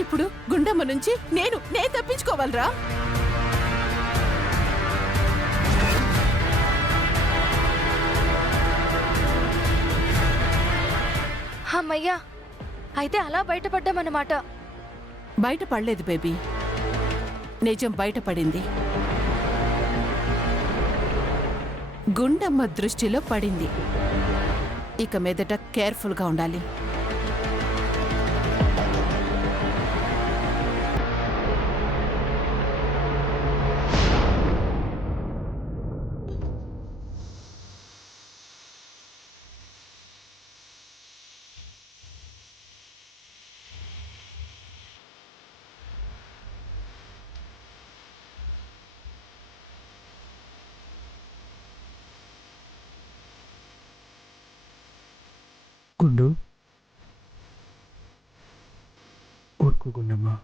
ఇప్పుడు గుండమ్మ నుంచి నేను తప్పించుకోవాలరా? అమ్మయ్యా, అయితే అలా బయటపడ్డామన్నమాట. బయటపడలేదు బేబీ, నిజం బయటపడింది. గుండమ్మ దృష్టిలో పడింది. ఇక మీదట కేర్ఫుల్గా ఉండాలి. గుండు, ఊరుకో గుండమ్మా.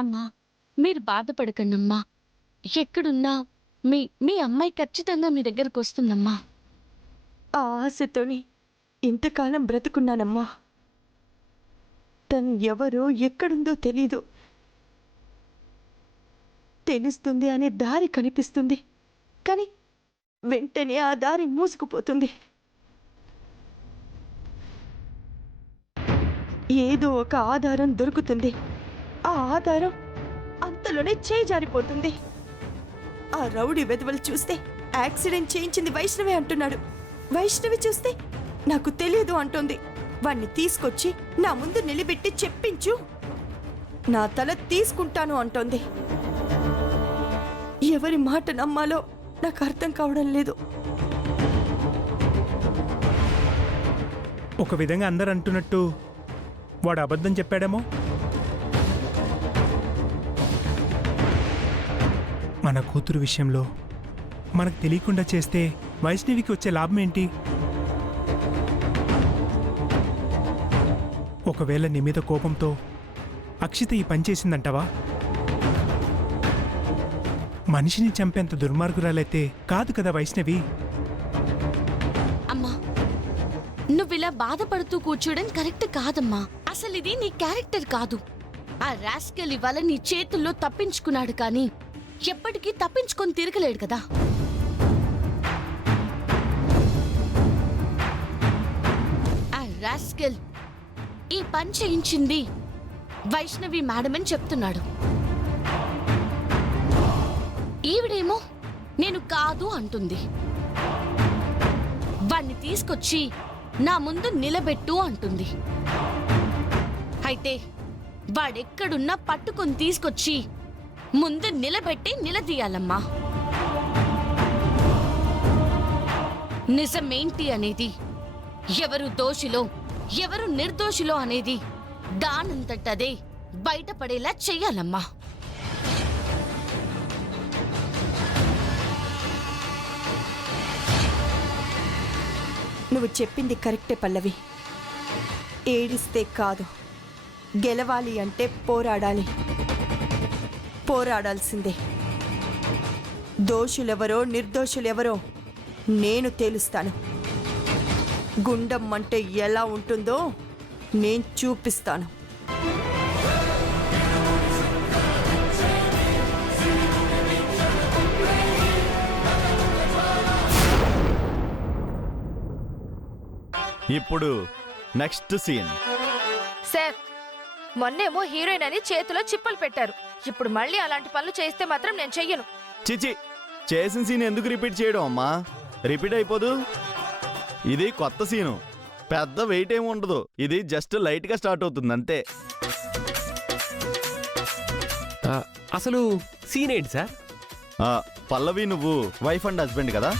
అమ్మా, మీరు బాధపడకండమ్మా. ఎక్కడున్నా మీ అమ్మాయి ఖచ్చితంగా మీ దగ్గరకు వస్తుందమ్మా. ఆ ఆశతోని ఇంతకాలం బ్రతుకున్నానమ్మా. తను ఎవరో ఎక్కడుందో తెలీదు. తెలుస్తుంది అనే దారి కనిపిస్తుంది, కానీ వెంటనే ఆ దారి మూసుకుపోతుంది. ఏదో ఒక ఆధారం దొరుకుతుంది, ఆ ఆధారం అంతలోనే చేజారిపోతుంది. ఆ రౌడీ వెధవలు చూస్తే యాక్సిడెంట్ చేయించింది వైష్ణవి అంటున్నాడు. వైష్ణవి చూస్తే నాకు తెలియదు అంటోంది. వాణ్ణి తీసుకొచ్చి నా ముందు నిలబెట్టి చెప్పించు, నా తల తీసుకుంటాను అంటోంది. ఎవరి మాట నమ్మాలో నాకు అర్థం కావడం లేదు. ఒక విధంగా అందరు అంటున్నట్టు వాడు అబద్ధం చెప్పాడేమో. మన కూతురు విషయంలో మనకు తెలియకుండా చేస్తే వైష్ణవికి వచ్చే లాభం ఏంటి? ఒకవేళ నీ మీద కోపంతో అక్షిత ఈ పని చేసిందంటావా? మనిషిని చంపేంత దుర్మార్గురాలైతే కాదు కదా వైష్ణవి. అమ్మా, నువ్విలా బాధపడుతూ కూర్చోడం కరెక్ట్ కాదమ్మా. అసలు ఇది నీ క్యారెక్టర్ కాదు. ఆ రాస్కెల్ ఇవాళ నీ చేతుల్లో తప్పించుకున్నాడు, కానీ ఎప్పటికీ తప్పించుకొని తిరగలేడు కదా. ఆ రాస్కెల్ ఈ పని చేయించింది వైష్ణవి మేడం అని చెప్తున్నాడు. ఈవిడేమో నేను కాదు అంటుంది. వాణ్ణి తీసుకొచ్చి నా ముందు నిలబెట్టు అంటుంది. అయితే వాడెక్కడున్నా పట్టుకొని తీసుకొచ్చి ముందు నిలబెట్టి నిలదీయాలమ్మా. నిజమేంటి అనేది, ఎవరు దోషిలో ఎవరు నిర్దోషిలో అనేది దానంతటదే బయటపడేలా చెయ్యాలమ్మా. నువ్వు చెప్పింది కరెక్టే పల్లవి. ఏడిస్తే కాదు, గెలవాలి అంటే పోరాడాలి. పోరాడాల్సిందే. దోషులెవరో నిర్దోషులెవరో నేను తేలుస్తాను. గుండమ్మంటే ఎలా ఉంటుందో నేను చూపిస్తాను. ఇప్పుడు నెక్స్ట్ సీన్. సార్, మొన్నేమో హీరోయిన్ అని చేతిలో చిప్పలు పెట్టారు. ఇప్పుడు మళ్ళీ అలాంటి పనులు చేస్తే మాత్రం నేను చెయ్యను. చిచి, చేసిన సీన్ ఎందుకు రిపీట్ చేయడం అమ్మా? రిపీట్ అయిపోదు. ఇది కొత్త సీను, పెద్ద వెయిట్ ఏమి ఉండదు. ఇది జస్ట్ లైట్ గా స్టార్ట్ అవుతుంది అంతే. అసలు సీన్ ఏంటి సార్? పల్లవి, నువ్వు వైఫ్ అండ్ హస్బెండ్ కదా?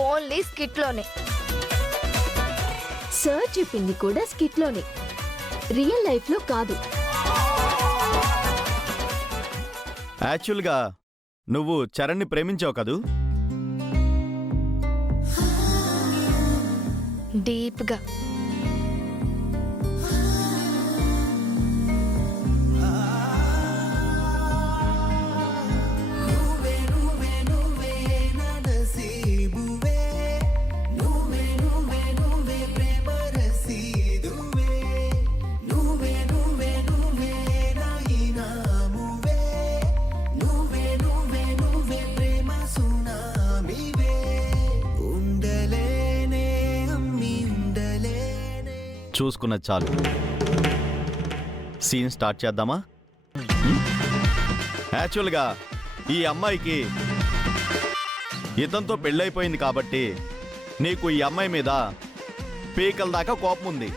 ఓన్లీ స్కిట్ లోనే. సార్ చెప్పింది కూడా స్కిట్ లోనే, రియల్ లైఫ్ లో కాదు. యాక్చువల్గా నువ్వు చరణ్ని ప్రేమించావు కదూ? డీప్ గా. చూసుకున్నది చాలు. సీన్ స్టార్ట్ చేద్దామా? యాక్చువల్గా ఈ అమ్మాయికి ఇతనితో పెళ్ళైపోయింది కాబట్టి నీకు ఈ అమ్మాయి మీద పీకల దాకా కోపం ఉంది.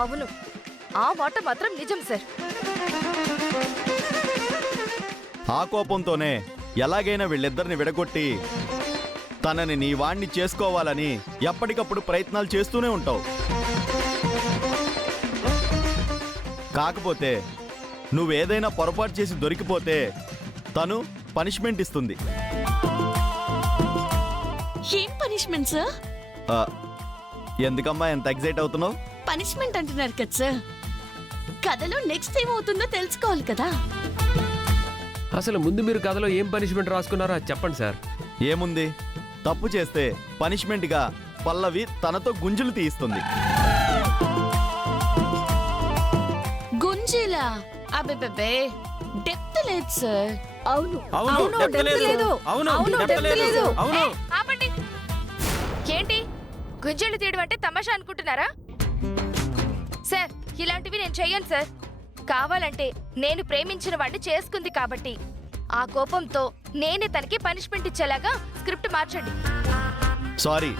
అవును, ఆ మాట మాత్రం నిజం సార్. ఆ కోపంతోనే ఎలాగైనా వీళ్ళిద్దరిని విడగొట్టి తనని నీ వాణ్ణి చేసుకోవాలని ఎప్పటికప్పుడు ప్రయత్నాలు చేస్తూనే ఉంటావు. కాకపోతే నువ్వేదైనా పొరపాటు చేసి దొరికిపోతే తను పనిష్మెంట్ ఇస్తుంది. ఏం పనిష్మెంట్ సార్? ఆ, ఎందుకమ్మా ఎంత ఎగ్జైట్ అవుతున్నావు? పనిష్మెంట్ అంటున్నారు కదా సార్. కథలో నెక్స్ట్ ఏమవుతుందో తెలుసుకోవాలి కదా. అసలు ముందు మీరు కథలో ఏం పనిష్మెంట్ రాసుకున్నారో అది చెప్పండి సార్. ఏముంది, తప్పు చేస్తే పనిష్మెంట్గా పల్లవి తనతో గుంజులు తీయిస్తుంది. గుంజీలా? అబ్బే డెప్త్ లేదు సార్. అవును ఆపండి. ఏంటి గుంజలు తీయడం అంటే తమాషా అనుకుంటున్నారా? సార్, ఇలాంటివి నేను చెయ్యను సార్. కావాలంటే నేను ప్రేమించిన వాడిని చేసుకుంది కాబట్టి ఆ కోపంతో నేనే తనకి పనిష్మెంట్ ఇచ్చేలాగా స్క్రిప్ట్ మార్చండి. సారీ,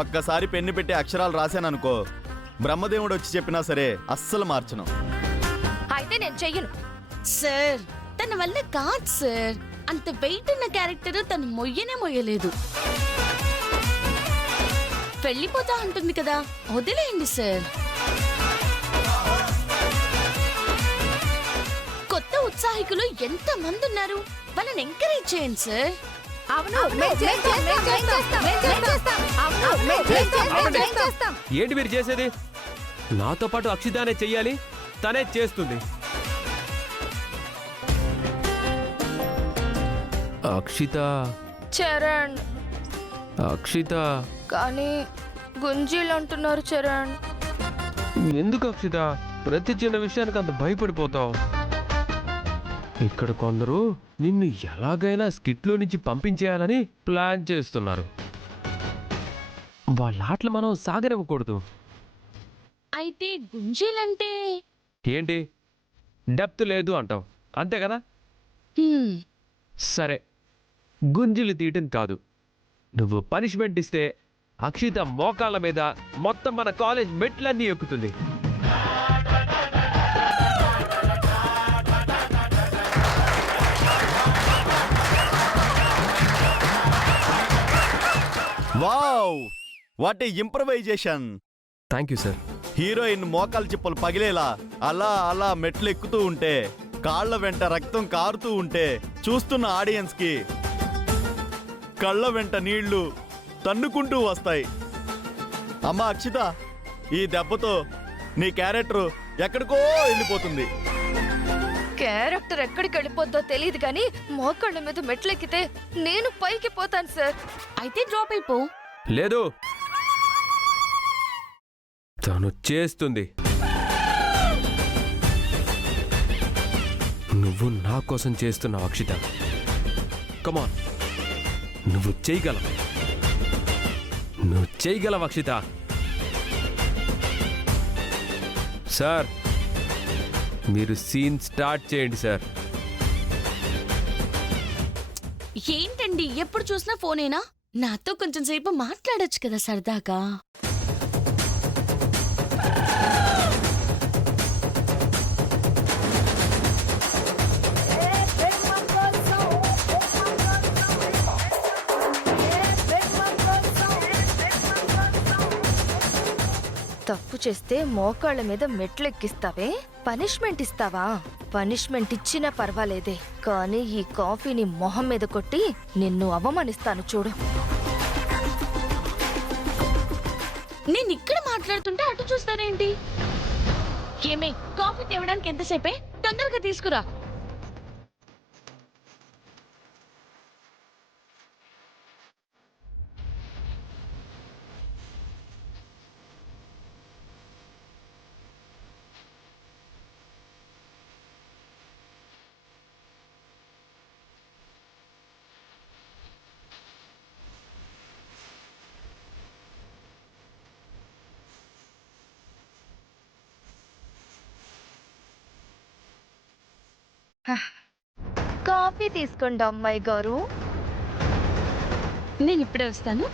ఒక్కసారి పెన్ను పెట్టి అక్షరాలు రాశాననుకో, బ్రహ్మదేవుడు వచ్చి చెప్పినా సరే అస్సలు మార్చను. అయితే నేను చెయ్యను. సార్, తన వల్ల కాదు సార్. అంత వెయిట్ ఉన్న క్యారెక్టర్ తను మొయ్యలేదు. వెళ్ళిపోతా ఉంటుంది కదా, వదిలేయండి సార్. కొత్త ఉత్సాహికులు ఎంత మంది ఉన్నారు, వాళ్ళని ఎంకరేజ్ చేయండి సార్. ఏంటి మీరు చేసేది? నాతో పాటు అక్షితానే చెయ్యాలి, తనే చేస్తుంది. అక్షిత చరణ్, అక్షిత కానీ గుంజీలు అంటున్నారు చరణ్. ఎందుకు అక్షిత ప్రతి చిన్న విషయానికి అంత భయపడిపోతావు? ఇక్కడ కొందరు నిన్ను ఎలాగైనా స్కిట్లో నుంచి పంపించేయాలని ప్లాన్ చేస్తున్నారు. వాళ్ళ ఆటలు మనం సాగనివ్వకూడదు. అయితే గుంజీలంటే ఏంటి, డెప్త్ లేదు అంటావు అంతే కదా? సరే, గుంజులు తీయటం కాదు, నువ్వు పనిష్మెంట్ ఇస్తే అక్షిత మోకాళ్ళ మీద మొత్తం మన కాలేజ్ మెట్లన్నీ ఎక్కుతుంది. Wow, what a improvisation. Thank you sir. Heroine మోకాలు చిప్పలు పగిలేలా అలా అలా మెట్లు ఎక్కుతూ ఉంటే, కాళ్ల వెంట రక్తం కారుతూ ఉంటే చూస్తున్న ఆడియన్స్ కి కళ్ళ వెంట నీళ్లు తన్నుకుంటూ వస్తాయి. అమ్మా అక్షిత, ఈ దెబ్బతో నీ క్యారెక్టర్ ఎక్కడికో వెళ్ళిపోతుంది. క్యారెక్టర్ ఎక్కడికి వెళ్ళిపోద్దో తెలియదు కానీ మోకాళ్ళ మీద మెట్లెక్కితే నేను పైకి పోతాను సార్. అయితే డ్రాప్ అయిపో. లేదు, తను చేస్తుంది. నువ్వు నా కోసం చేస్తున్నావు అక్షిత. కమాన్, నువ్వు చేయగలవు, నువ్వు చేయగలవు అక్షిత. సార్, మీరు సీన్ స్టార్ట్ చేయండి సార్. ఏంటండి ఎప్పుడు చూసినా ఫోనేనా? నాతో కొంచెం సేపు మాట్లాడొచ్చు కదా సరదాగా. తప్పు చేస్తే మోకాళ్ళ మీద మెట్లెక్కిస్తావే, పనిష్మెంట్ ఇస్తావా? పనిష్మెంట్ ఇచ్చినా పర్వాలేదే, కానీ ఈ కాఫీని మొహం మీద కొట్టి నిన్ను అవమానిస్తాను చూడు. నేను ఇక్కడ మాట్లాడుతుంటే అటు చూస్తారేంటి? ఏమే, కాఫీ తేవడానికి ఎంతసేపే? తొందరగా తీసుకురా. కాఫీ తీసుకోండి అమ్మాయి గారు. నేను ఇప్పుడే వస్తాను.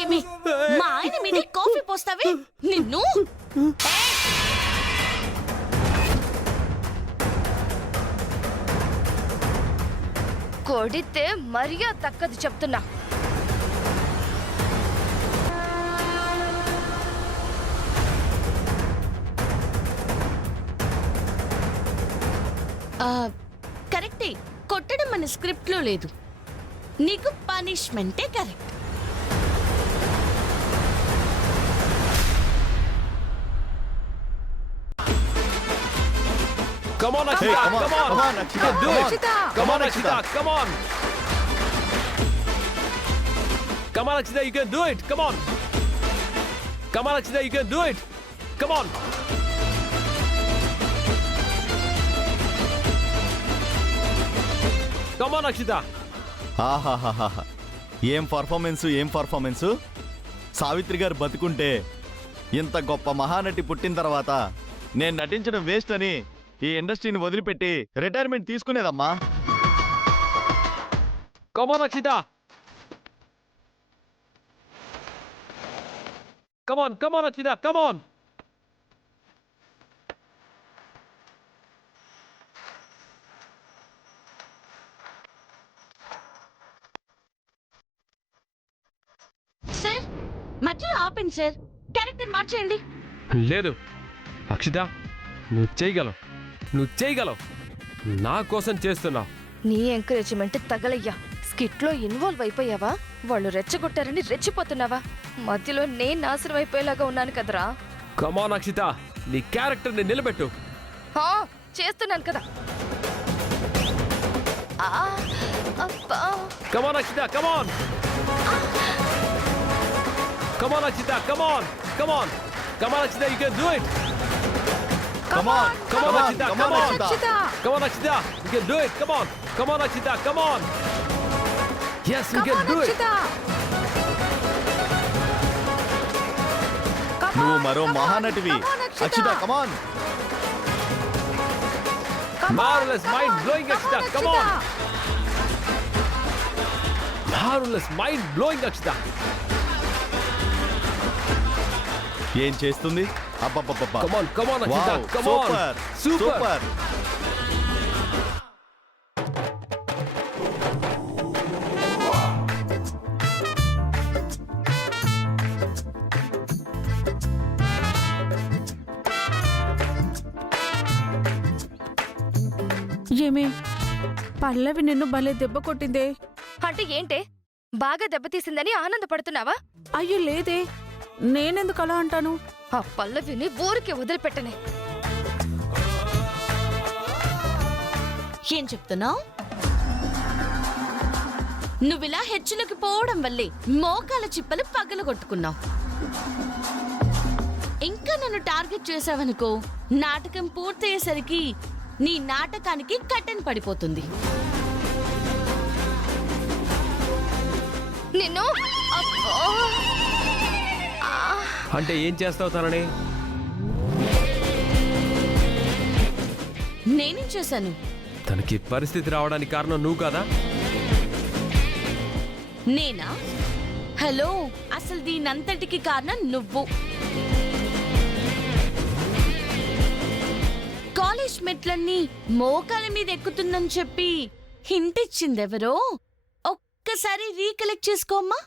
ఏమి మా ఆయన మీద కాఫీ పోస్తావే నిన్ను? కొడితే మర్యాద తక్కదు చెప్తున్నా. కరెక్టే, కొట్టడం మన స్క్రిప్ట్ లో లేదు. నీకు పనిష్మెంటే correct. Come on, Hey, Akshita, come on, come on. come on, Akshita, You can do come it. on. Come on, Akshita, come on. Come on, Akshita, you can do it. Come on. Come on, Akshita, you can do it. Come on. Come on, Akshita. ఆహాహాహా ఏం performance. Savitri గారు బతుకుంటే ఇంత గొప్ప మహానటి పుట్టిన తర్వాత నేను నటించడం వేస్ట్ అని ఈ ఇండస్ట్రీని వదిలిపెట్టి రిటైర్మెంట్ తీసుకునేదమ్మా. Come on, Akshita. Come on, Akshita, come on. Sir మధ్యలో ఆపండి సార్, క్యారెక్టర్ మార్చేయండి. లేదు అక్షిత, నువ్వు చేయగలవు. నా కోసం చేస్తున్నావు. నీ ఎంకరేజ్మెంట్ తగలయ్యా. స్కిట్ లో ఇన్వాల్వ్ అయిపోయావా? వాళ్ళు రెచ్చగొట్టారని రెచ్చిపోతున్నావా? మధ్యలో నేను నాశనం అయిపోయేలాగా ఉన్నాను కదరా. కమాన్ అక్షిత, నీ క్యారెక్టర్ ని నిలబెట్టు. చేస్తున్నాను కదా. Come on Akshita, come on Akshita, come on Akshita, you can do it. Come on, Akshita, come on, Akshita. Come on, Akshita, you can do it. Come on, Akshita, come on. Yes, you can do it. నువ్వు మరో మహానటివి. అక్షిత, కమాన్. Marvelous, mind-blowing, Akshita, come on. Marvelous, mind-blowing, Akshita. ఏం చేస్తుంది? అబ్బబ్బబ్బబ్బా. Come on, Akshita, Wow, come on. super. ఏమే పల్లవి నిన్ను భలే దెబ్బ కొట్టిందే. అంటే ఏంటే, బాగా దెబ్బతీసిందని ఆనందపడుతున్నావా? అయ్యో లేదే, నేనెందుకు అలా అంటాను? ఆ పల్లవిని ఊరికే వదిలిపెట్టనే. ఏం చెప్తున్నావు? నువ్విలా హెచ్చులోకి పోవడం వల్లే మోకాల చిప్పలు పగలగొట్టుకున్నావు. ఇంకా నన్ను టార్గెట్ చేసావనుకో, నాటకం పూర్తయ్యేసరికి నీ నాటకానికి కట్టెన్ పడిపోతుంది. నిన్ను అంటే ఏం చేస్తావు తనని? నేనేం చేశాను? తనకి పరిస్థితి రావడానికి కారణం నువ్వు కదా? నేనా? హలో, అసలు దీనంతటికి కారణం నువ్వు. కాలేజ్ మెట్లన్నీ మోకాల మీద ఎక్కుతుందని చెప్పి హింట్ ఇచ్చిందెవరో ఒక్కసారి రీకలెక్ట్ చేసుకోమ్మా.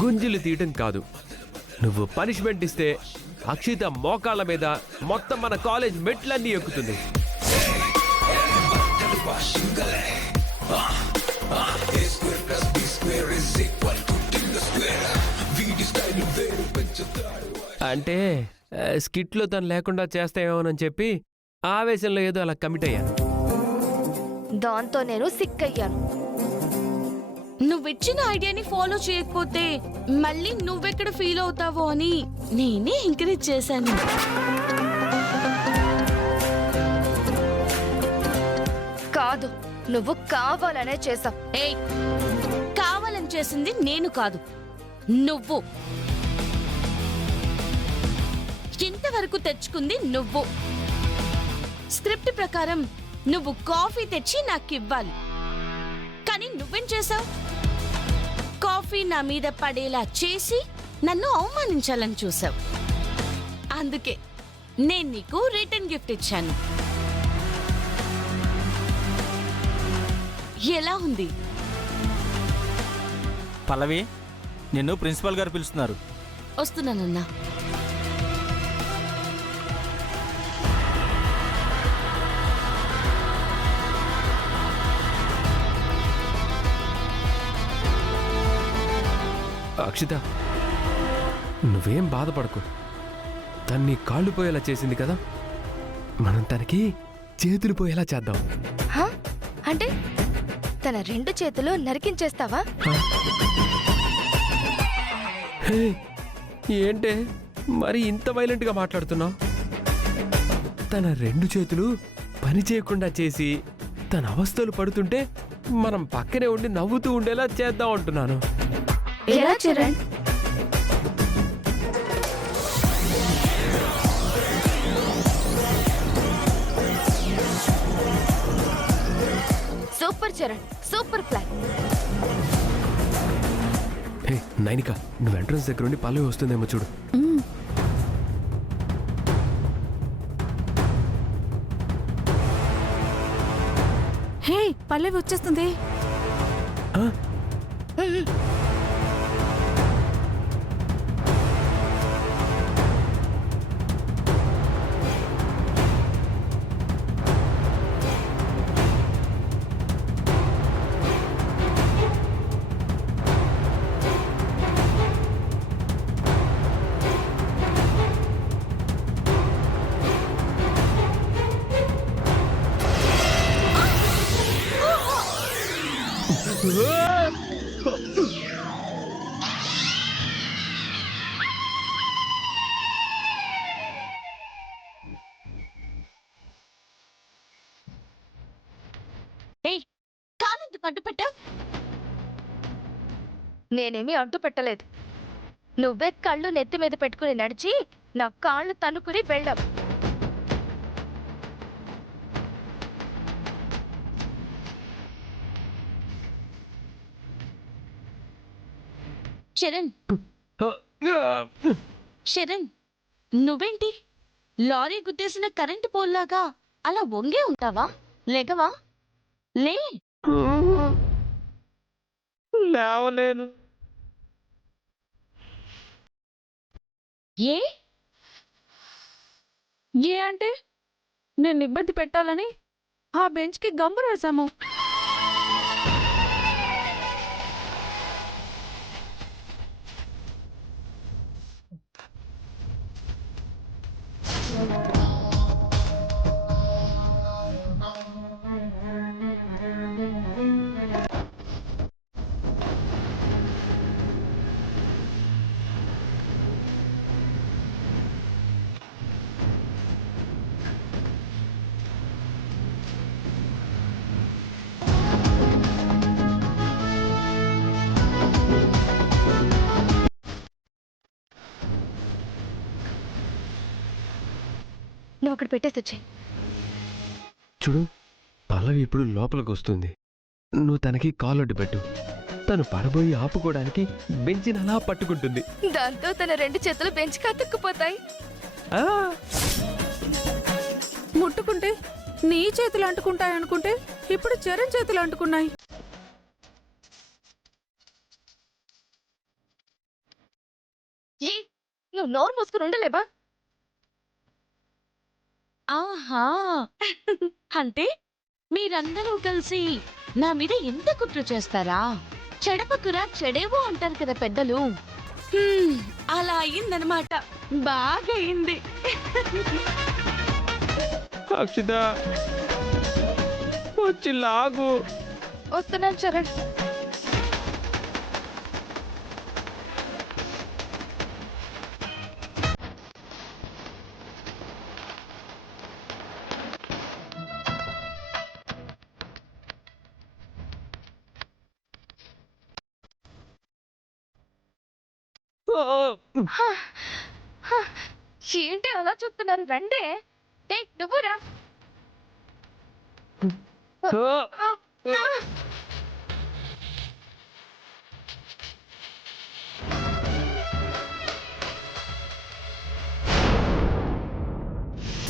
గుంజులు తీయటం కాదు, నువ్వు పనిష్మెంట్ ఇస్తే అక్షిత మోకాళ్ళ మీద మొత్తం మన కాలేజ్ మెట్లన్నీ ఎక్కుతుంది. అంటే స్కిట్లో తను లేకుండా చేస్తాయేమోనని చెప్పి ఆవేశంలో ఏదో అలా కమిట్ అయ్యాను. దాంతో నేను సిక్కయ్యాను. నువ్వు నువ్విచ్చిన ఐడియాని ఫాలో చేయకపోతే మళ్ళీ నువ్వెక్కడ ఫీల్ అవుతావో అని నేనే ఎంకరేజ్ చేశాను. కాదు, నువ్వు కావాలనే చేసావు. ఏయ్, కావాలని చేసింది నేను కాదు, నువ్వు. ఇంతవరకు తెచ్చుకుంది నువ్వు. స్క్రిప్ట్ ప్రకారం నువ్వు కాఫీ తెచ్చి నాకివ్వాలి, కానీ నువ్వేం చేసావు? కాఫీ నా మీద పడేలా చేసి నన్ను అవమానించాలని చూసావు. అందుకే నేను నీకు రిటర్న్ గిఫ్ట్ ఇచ్చాను. ఎలా ఉంది? పల్లవి, నిన్ను ప్రిన్సిపల్ గారు పిలుస్తున్నారు. వస్తున్నానన్నా. అక్షిత, నువ్వేం బాధపడకు. తన్ని కాళ్ళు పోయేలా చేసింది కదా, మనం తనకి చేతులు పోయేలా చేద్దాం. హ? అంటే తన 2 చేతులు నరికించేస్తావా? హే, ఏంటే మరి ఇంత వైలెంట్గా మాట్లాడుతున్నావు? తన 2 చేతులు పని చేయకుండా చేసి తన అవస్థలు పడుతుంటే మనం పక్కనే ఉండి నవ్వుతూ ఉండేలా చేద్దాం అంటున్నాను. ఎలా Charan? Super Charan, super plan. Hey Nainika, నువ్వు ఎంట్రన్స్ దగ్గర ఉండి పల్లవి వస్తుందేమో చూడు. హే, పల్లవి వచ్చేస్తుంది. ఆ? ఏయ్, కాలెందుకు అడ్డు పెట్టావు? నేనేమీ అడ్డు పెట్టలేదు. నువ్వే కళ్ళు నెత్తి మీద పెట్టుకుని నడిచి నా కాళ్ళు తన్నుకుని వెళ్ళావు. శరణ్, శరణ్, నువ్వేంటి లారీ గుద్దేసిన కరెంటు పోల్లాగా అలా వంగే ఉంటావా? లేకవా? లే. లేవలేను. ఏ ఏ అంటే నేను ఇబ్బంది పెట్టాలని ఆ బెంచ్కి గమ్ము రాసాము. నువ్వు అక్కడ పెట్టేసి వచ్చాయి. చూడు, పల్లవి ఇప్పుడు లోపలికి వస్తుంది. నువ్వు తనకి కాలొడ్డు పెట్టు. తను పడబోయి ఆపుకోవడానికి బెంచిని అలా పట్టుకుంటుంది. దాంతో తన 2 చేతులు బెంచ్ కతుక్కుపోతాయి. ఆ, ముట్టుకుంటే నీ చేతులు అంటుకుంటాయనుకుంటే ఇప్పుడు చరణ్ చేతులు అంటుకున్నాయి. నువ్వు నోరు మూసుకుని ఉండలేవా? ఆహా, అంటే మీరందరూ కలిసి నా మీద ఎంత కుట్ర చేస్తారా? చెడపకురా చెడేవో అంటారు కదా పెద్దలు. అలా అయిందనమాట. బాగా అయింది. అక్షిత, వచ్చి లాగు. వస్తున్నాను చరణ్. ఏంటి అలా చూస్తున్నారు రండే నువ్వు రా